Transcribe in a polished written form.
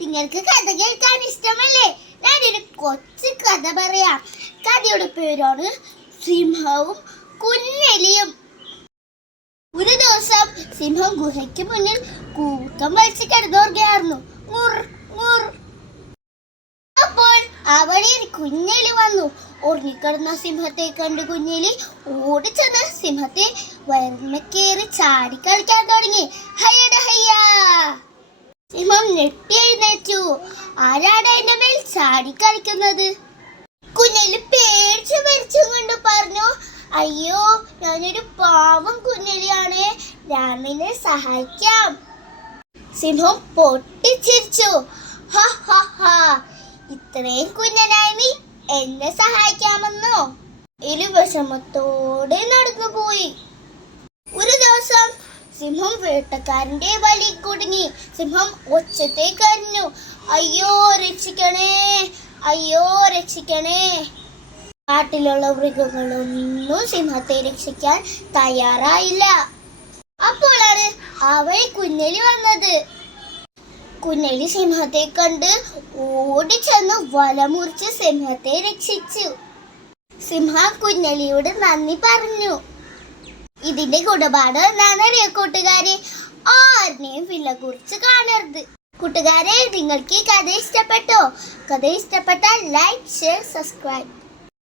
നിങ്ങൾക്ക് കഥ കേൾക്കാൻ ഇഷ്ടമല്ലേ? ഞാനൊരു കൊച്ചു കഥ പറയാം. കഥയുടെ പേരാണ് സിംഹവും കുഞ്ഞെലിയും. ഒരു ദിവസം സിംഹം ഗുഹയ്ക്ക് മുന്നിൽ കൂട്ടം വലിച്ച് കിടന്നുറങ്ങുകയായിരുന്നു. അപ്പോൾ അവിടെ ഒരു കുഞ്ഞെലി വന്നു. ഉറങ്ങിക്കിടന്ന സിംഹത്തെ കണ്ട് കുഞ്ഞെലി ഓടിച്ചെന്ന് സിംഹത്തെ വയറിനെ കയറി ചാടി കളിക്കാൻ തുടങ്ങി. ഹയ്യട ഹയ്യാ! സിംഹം ഞെട്ടി എഴുന്നേറ്റു. ആരാണ് എന്റെ മേൽ ചാടി കളിക്കുന്നത്? കുഞ്ഞെലി പേടിച്ചു മരിച്ചു കൊണ്ട് പറഞ്ഞു, അയ്യോ, ഞാനൊരു പാവം കുഞ്ഞെലിയാണ്, ഞാൻ നിന്നെ സഹായിക്കാം. സിംഹം പൊട്ടിച്ചിരിച്ചു. ഹ ഹ ഹ, ഇത്രയും കുഞ്ഞനായി നീ എന്നെ സഹായിക്കാമെന്നോ? എലി വിഷമത്തോടെ നടന്നുപോയി. ഒരു ദിവസം സിംഹം വേട്ടക്കാരന്റെ വലയിൽ കുടുങ്ങി. സിംഹം ഒച്ചത്തെ കരഞ്ഞു, അയ്യോ രക്ഷിക്കണേ, അയ്യോ രക്ഷിക്കണേ. കാട്ടിലുള്ള മൃഗങ്ങളൊന്നും സിംഹത്തെ രക്ഷിക്കാൻ തയ്യാറായില്ല. അപ്പോഴാണ് അവിടെ കുഞ്ഞെലി വന്നത്. കുഞ്ഞെലി സിംഹത്തെ കണ്ട് ഓടിച്ചെന്ന് വല മുറിച്ച് സിംഹത്തെ രക്ഷിച്ചു. സിംഹം കുഞ്ഞെലിയോട് നന്ദി പറഞ്ഞു. ഇതിന്റെ ഗുണപാഠം എന്താണെന്നറിയോ കൂട്ടുകാരെ? ആരുടെയും വില കുറിച്ച് കാണരുത്. കൂട്ടുകാരെ, നിങ്ങൾക്ക് ഈ കഥ ഇഷ്ടപ്പെട്ടോ? കഥ ഇഷ്ടപ്പെട്ടാൽ ലൈക്ക്, ഷെയർ, സബ്സ്ക്രൈബ്.